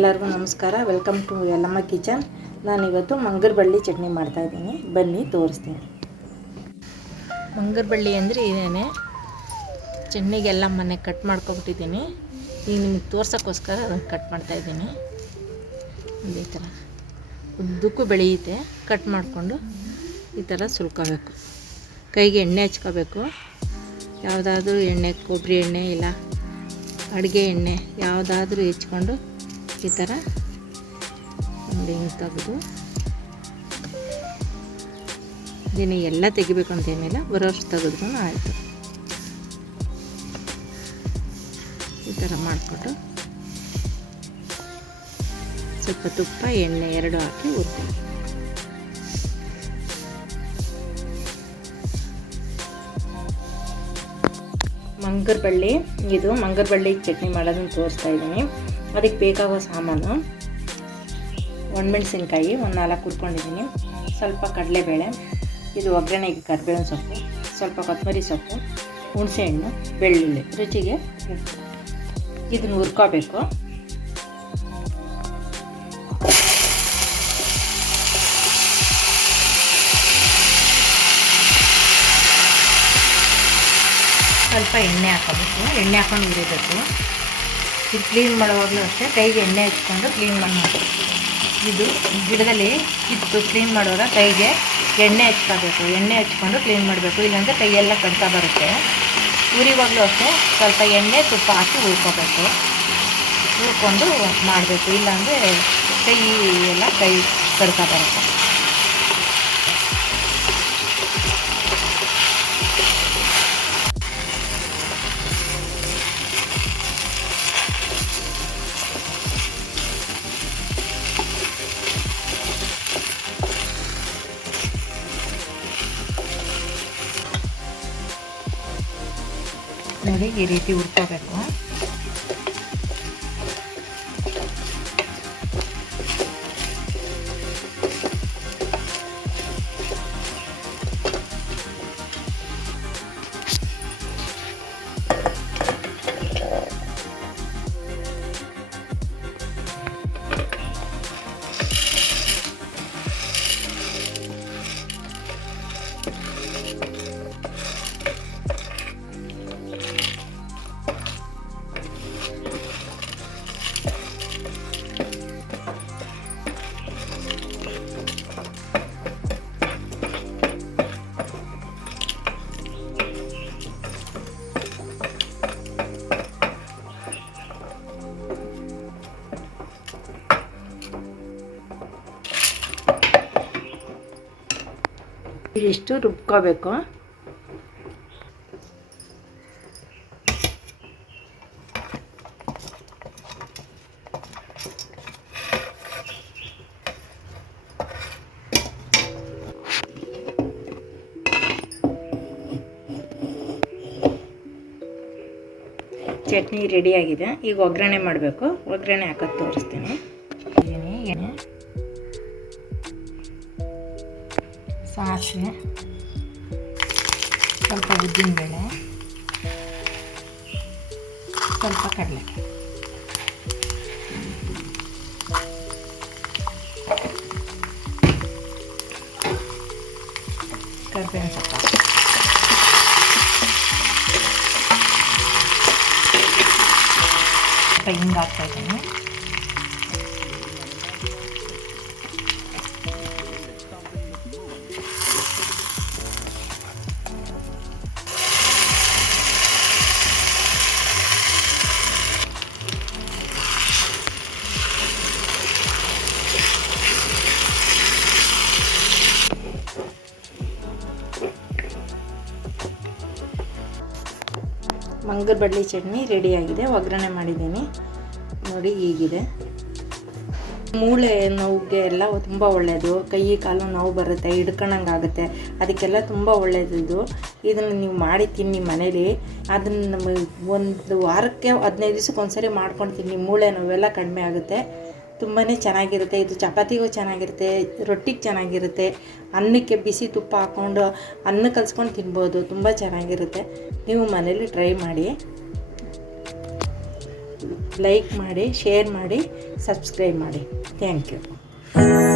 ಎಲ್ಲರಿಗೂ ನಮಸ್ಕಾರ. Welcome to Yellamma kitchen ನಾನಿವತ್ತು ಮಂಗರ ಬಳ್ಳಿ ಚಟ್ನಿ ಮಾಡ್ತಾ ಇದ್ದೀನಿ. ಬನ್ನಿ, ತೋರಿಸ್ತೀನಿ. ಮಂಗರ ಬಳ್ಳಿ ಅಂದರೆ ಇದೇನೆ ಚಟ್ನಿಗೆಲ್ಲ ಮನೆ ಕಟ್ ಮಾಡ್ಕೊಬಿಟ್ಟಿದ್ದೀನಿ. ಈಗ ನಿಮಗೆ ತೋರ್ಸೋಕ್ಕೋಸ್ಕರ ಅದನ್ನು ಕಟ್ ಮಾಡ್ತಾಯಿದ್ದೀನಿ ಈ ಥರ ಉದ್ದಕ್ಕೂ ಬೆಳೆಯುತ್ತೆ. ಕಟ್ ಮಾಡಿಕೊಂಡು ಈ ಥರ ಸುಲ್ಕೋಬೇಕು. ಕೈಗೆ ಎಣ್ಣೆ ಹಚ್ಕೋಬೇಕು. ಯಾವುದಾದ್ರೂ ಎಣ್ಣೆ ಕೊಬ್ಬರಿ ಎಣ್ಣೆ ಇಲ್ಲ, ಅಡುಗೆ ಎಣ್ಣೆ ಯಾವುದಾದ್ರೂ ಹೆಚ್ಕೊಂಡು ಈ ಥರ ನೋಡಿ ಹಿಂಗೆ ತೆಗೆದು ಇದನ್ನು ಎಲ್ಲ ತೆಗಿಬೇಕು ಅಂತ ಏನಿಲ್ಲ ಬರೋಷ್ಟು ತೆಗೆದ್ರೂ ಆಯಿತು. ಈ ಥರ ಮಾಡಿಕೊಟ್ಟು ಸ್ವಲ್ಪ ತುಪ್ಪ, ಎಣ್ಣೆ ಎರಡು ಹಾಕಿ ಉರ್ತೀನಿ ಮಂಗರ್ ಬಳ್ಳಿ, ಇದು ಮಂಗರ್ ಬಳ್ಳಿ ಚಟ್ನಿ ಮಾಡೋದನ್ನು ತೋರಿಸ್ತಾ ಇದ್ದೀನಿ. ಅದಕ್ಕೆ ಬೇಕಾಗೋ ಸಾಮಾನು. ಒಣಮೆಣಸಿನ್ಕಾಯಿ ಒಂದು ನಾಲ್ಕು ಹುರ್ಕೊಂಡಿದ್ದೀನಿ ಸ್ವಲ್ಪ ಕಡಲೆಬೇಳೆ, ಇದು ಒಗ್ಗರಣೆಗೆ ಕರಿಬೇವಿನ ಸೊಪ್ಪು, ಸ್ವಲ್ಪ ಕೊತ್ತಂಬರಿ ಸೊಪ್ಪು, ಹುಣಸೆಹಣ್ಣು, ಬೆಳ್ಳುಳ್ಳಿ, ರುಚಿಗೆ ಇದನ್ನು ಹುರ್ಕೋಬೇಕು. ಸ್ವಲ್ಪ ಎಣ್ಣೆ ಹಾಕೋಬೇಕು ಎಣ್ಣೆ ಹಾಕೊಂಡು ಉರಿಬೇಕು ಇದು ಕ್ಲೀನ್ ಮಾಡುವಾಗಲೂ ಅಷ್ಟೇ, ಕೈಗೆ ಎಣ್ಣೆ ಹಚ್ಕೊಂಡು ಕ್ಲೀನ್ ಮಾಡಿ ಇದು ಗಿಡದಲ್ಲಿ ಕಿತ್ತು ಕ್ಲೀನ್ ಮಾಡುವಾಗ ಕೈಗೆ ಎಣ್ಣೆ ಹಚ್ಕೋಬೇಕು. ಎಣ್ಣೆ ಹಚ್ಕೊಂಡು ಕ್ಲೀನ್ ಮಾಡಬೇಕು. ಇಲ್ಲಾಂದರೆ ಕೈಯೆಲ್ಲ ಕಡಿತ ಬರುತ್ತೆ. ಉರಿವಾಗಲೂ ಅಷ್ಟೇ ಸ್ವಲ್ಪ ಎಣ್ಣೆ, ತುಪ್ಪ ಹಾಕಿ ಉಳ್ಕೋಬೇಕು ಉಳ್ಕೊಂಡು ಮಾಡಬೇಕು. ಇಲ್ಲಾಂದರೆ ಕೈ ಎಲ್ಲ ಕೈ ಕಡ್ತಾ ಬರುತ್ತೆ. ನೋಡಿ ಈ ರೀತಿ ಹುರ್ಕೋಬೇಕು ಇದಿಷ್ಟು ರುಬ್ಕೋಬೇಕು. ಚಟ್ನಿ ರೆಡಿಯಾಗಿದೆ ಈಗ ಒಗ್ಗರಣೆ ಮಾಡಬೇಕು. ಒಗ್ಗರಣೆ ಹಾಕೋದು ತೋರಿಸ್ತೀನಿ. ಸಾಸಿವೆ ಸ್ವಲ್ಪ ಉದ್ದಿನಬೇಳೆ ಸ್ವಲ್ಪ ಕಡಲೆ ಕರ್ಬೇವಿನ ಸೊಪ್ಪು ಸ್ವಲ್ಪ ಹಿಂಗೆ ಹಾಕ್ತಾ ಮಂಗರ ಬಳ್ಳಿ ಚಟ್ನಿ ರೆಡಿಯಾಗಿದೆ ಒಗ್ಗರಣೆ ಮಾಡಿದ್ದೀನಿ. ನೋಡಿ ಹೀಗಿದೆ. ಮೂಳೆ ನೋವಿಗೆ ಎಲ್ಲ ತುಂಬ ಒಳ್ಳೆಯದು ಕೈ, ಕಾಲು ನೋವು ಬರುತ್ತೆ ಹಿಡ್ಕೊಳಂಗಾಗುತ್ತೆ ಅದಕ್ಕೆಲ್ಲ ತುಂಬ ಒಳ್ಳೆಯದು ಇದನ್ನು ನೀವು ಮಾಡಿ ತಿನ್ನಿ ಮನೇಲಿ. ಅದನ್ನು ಒಂದು ವಾರಕ್ಕೆ ಹದಿನೈದು ದಿವ್ಸಕ್ಕೆ ಒಂದ್ಸರಿ ಮಾಡ್ಕೊಂಡು ತಿನ್ನಿ. ಮೂಳೆ ನೋವೆಲ್ಲ ಕಡಿಮೆ ಆಗುತ್ತೆ. ತುಂಬಾ ಚೆನ್ನಾಗಿರುತ್ತೆ. ಇದು ಚಪಾತಿಗೂ ಚೆನ್ನಾಗಿರುತ್ತೆ, ರೊಟ್ಟಿಗೆ ಚೆನ್ನಾಗಿರುತ್ತೆ. ಅನ್ನಕ್ಕೆ ಬಿಸಿ ತುಪ್ಪ ಹಾಕ್ಕೊಂಡು ಅನ್ನ ಕಲಿಸ್ಕೊಂಡು ತಿನ್ಬೋದು. ತುಂಬ ಚೆನ್ನಾಗಿರುತ್ತೆ. ನೀವು ಮನೇಲಿ ಟ್ರೈ ಮಾಡಿ. ಲೈಕ್ ಮಾಡಿ, ಶೇರ್ ಮಾಡಿ, ಸಬ್ಸ್ಕ್ರೈಬ್ ಮಾಡಿ. Thank you.